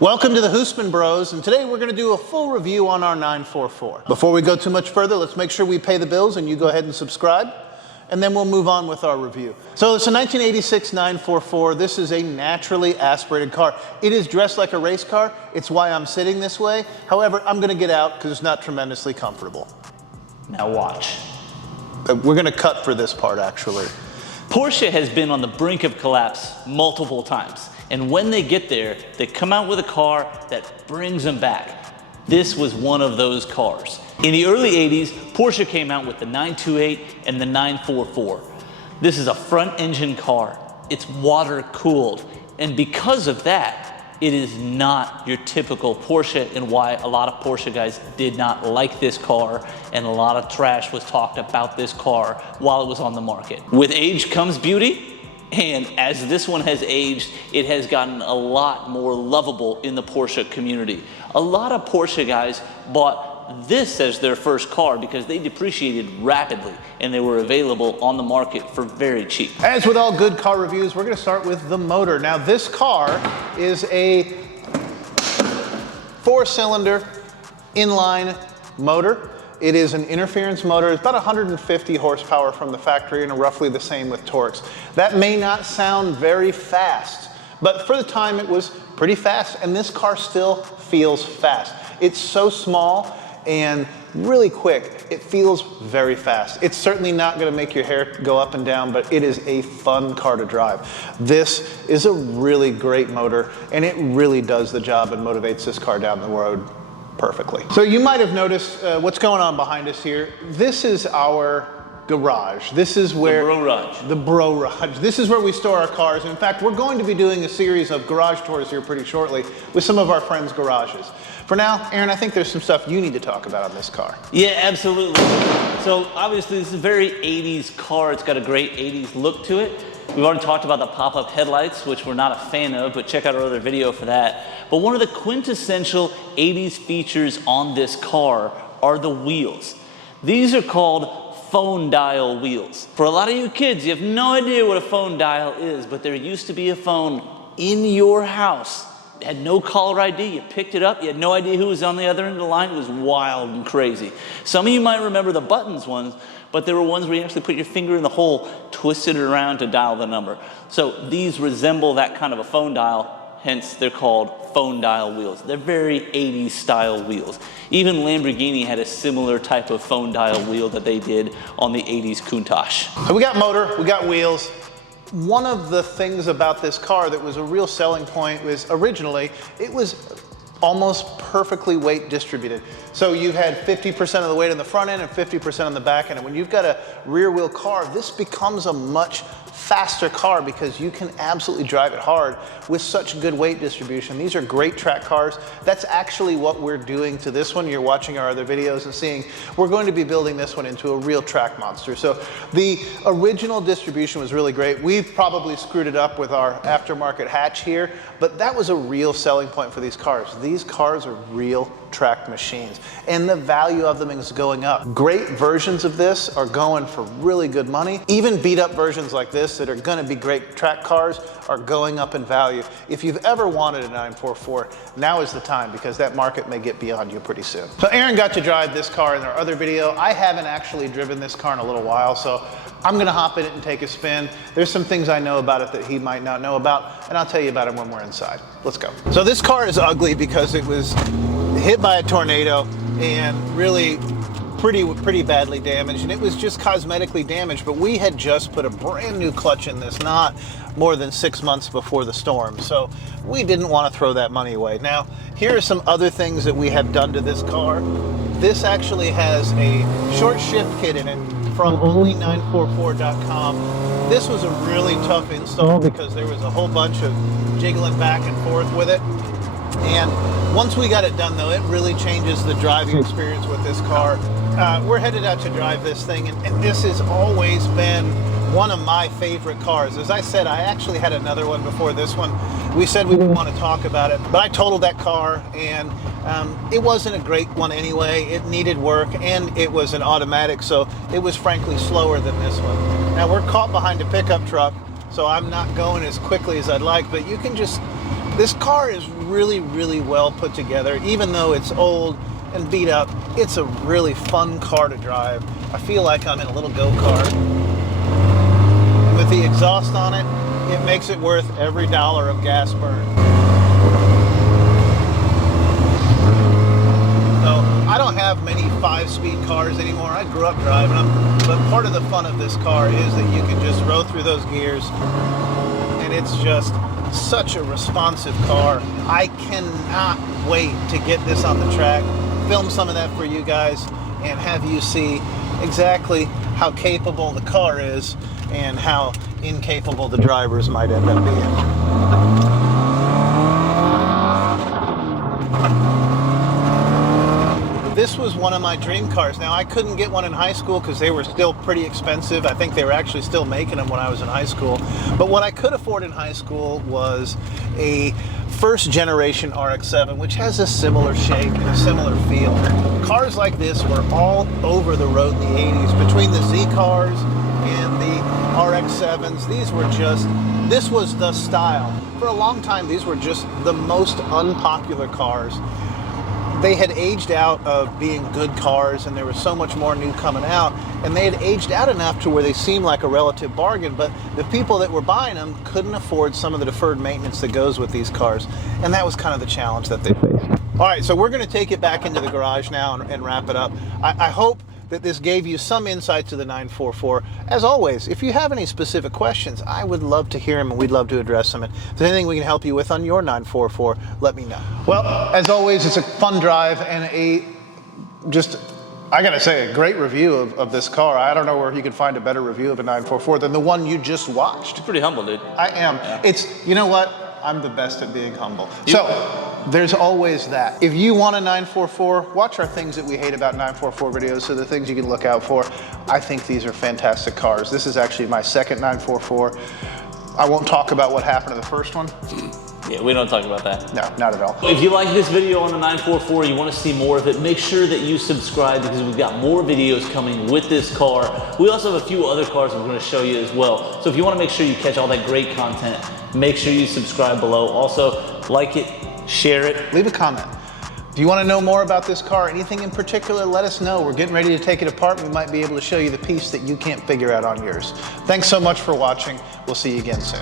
Welcome to the Husman Bros, and today we're going to do a full review on our 944. Before we go too much further, let's make sure we pay the bills and you go ahead and subscribe, and then we'll move on with our review. So it's a 1986 944. This is a naturally aspirated car. It is dressed like a race car. It's why I'm sitting this way. However, I'm going to get out because it's not tremendously comfortable. Now watch. We're going to cut for this part, actually. Porsche has been on the brink of collapse multiple times. And when they get there, they come out with a car that brings them back. This was one of those cars. In the early 80s, Porsche came out with the 928 and the 944. This is a front engine car. It's water cooled. And because of that, it is not your typical Porsche, and why a lot of Porsche guys did not like this car, and a lot of trash was talked about this car while it was on the market. With age comes beauty. And as this one has aged, it has gotten a lot more lovable in the Porsche community. A lot of Porsche guys bought this as their first car because they depreciated rapidly and they were available on the market for very cheap. As with all good car reviews, we're going to start with the motor. Now, this car is a 4-cylinder inline motor. It is an interference motor. It's about 150 horsepower from the factory and roughly the same with Torx. That may not sound very fast, but for the time it was pretty fast, and this car still feels fast. It's so small and really quick. It feels very fast. It's certainly not going to make your hair go up and down, but it is a fun car to drive. This is a really great motor, and it really does the job and motivates this car down the road perfectly. So you might have noticed what's going on behind us here. This is our garage. This is where the Bro-rage. This is where we store our cars. In fact, we're going to be doing a series of garage tours here pretty shortly with some of our friends' garages. For now, Aaron, I think there's some stuff you need to talk about on this car. Yeah, absolutely. So obviously this is a very 80s car. It's got a great 80s look to it. We've already talked about the pop-up headlights, which we're not a fan of, but check out our other video for that. But one of the quintessential 80s features on this car are the wheels. These are called phone dial wheels. For a lot of you kids, you have no idea what a phone dial is, but there used to be a phone in your house. It had no caller ID, you picked it up, you had no idea who was on the other end of the line. It was wild and crazy. Some of you might remember the buttons ones, but there were ones where you actually put your finger in the hole, twisted it around to dial the number. So these resemble that kind of a phone dial, hence they're called phone dial wheels. They're very 80s style wheels. Even Lamborghini had a similar type of phone dial wheel that they did on the 80s Countach. So we got motor, we got wheels. One of the things about this car that was a real selling point was originally, it was almost perfectly weight distributed. So you had 50% of the weight in the front end and 50% on the back end. And when you've got a rear wheel car, this becomes a much faster car because you can absolutely drive it hard with such good weight distribution. These are great track cars. That's actually what we're doing to this one. You're watching our other videos and seeing we're going to be building this one into a real track monster. So the original distribution was really great. We've probably screwed it up with our aftermarket hatch here, but that was a real selling point for these cars. These cars are real track machines, and the value of them is going up. Great versions of this are going for really good money. Even beat up versions like this that are going to be great track cars are going up in value. If you've ever wanted a 944, now is the time because that market may get beyond you pretty soon. So Aaron got to drive this car in our other video. I haven't actually driven this car in a little while, so I'm going to hop in it and take a spin. There's some things I know about it that he might not know about, and I'll tell you about it when we're inside. Let's go. So this car is ugly because it was hit by a tornado and really pretty badly damaged, and it was just cosmetically damaged, but we had just put a brand new clutch in this not more than 6 months before the storm, so we didn't want to throw that money away. Now, here are some other things that we have done to this car. This actually has a short shift kit in it from only944.com. This was a really tough install because there was a whole bunch of jiggling back and forth with it. And once we got it done, though, it really changes the driving experience with this car. We're headed out to drive this thing, and this has always been one of my favorite cars. As I said, I actually had another one before this one. We said we didn't want to talk about it, but I totaled that car, and it wasn't a great one anyway. It needed work, and it was an automatic, so it was frankly slower than this one. Now, we're caught behind a pickup truck, so I'm not going as quickly as I'd like, but you can just This car is really, really well put together. Even though it's old and beat up, it's a really fun car to drive. I feel like I'm in a little go-kart. With the exhaust on it, it makes it worth every dollar of gas burned. So I don't have many 5-speed cars anymore. I grew up driving them, but part of the fun of this car is that you can just roll through those gears, and it's just such a responsive car. I cannot wait to get this on the track, film some of that for you guys, and have you see exactly how capable the car is and how incapable the drivers might end up being. This was one of my dream cars. Now, I couldn't get one in high school because they were still pretty expensive. I think they were actually still making them when I was in high school. But what I could afford in high school was a first generation RX-7, which has a similar shape and a similar feel. Cars like this were all over the road in the 80s. Between the Z cars and the RX-7s, this was the style. For a long time, these were just the most unpopular cars. They had aged out of being good cars, and there was so much more new coming out, and they had aged out enough to where they seemed like a relative bargain, but the people that were buying them couldn't afford some of the deferred maintenance that goes with these cars, and that was kind of the challenge that they faced. All right, so we're going to take it back into the garage now and wrap it up. I hope that this gave you some insight to the 944. As always, if you have any specific questions, I would love to hear them, and we'd love to address them. And if there's anything we can help you with on your 944, let me know. Well, as always, it's a fun drive and I gotta say, a great review of this car. I don't know where you can find a better review of a 944 than the one you just watched. You're pretty humble, dude. I am. Yeah. You know what? I'm the best at being humble. So there's always that. If you want a 944, watch our things that we hate about 944 videos, so the things you can look out for. I think these are fantastic cars. This is actually my second 944. I won't talk about what happened to the first one. Yeah, we don't talk about that. No, not at all. If you like this video on the 944, you want to see more of it, make sure that you subscribe because we've got more videos coming with this car. We also have a few other cars we're going to show you as well. So if you want to make sure you catch all that great content, make sure you subscribe below. Also, like it, share it. Leave a comment. If you want to know more about this car, anything in particular, let us know. We're getting ready to take it apart. We might be able to show you the piece that you can't figure out on yours. Thanks so much for watching. We'll see you again soon.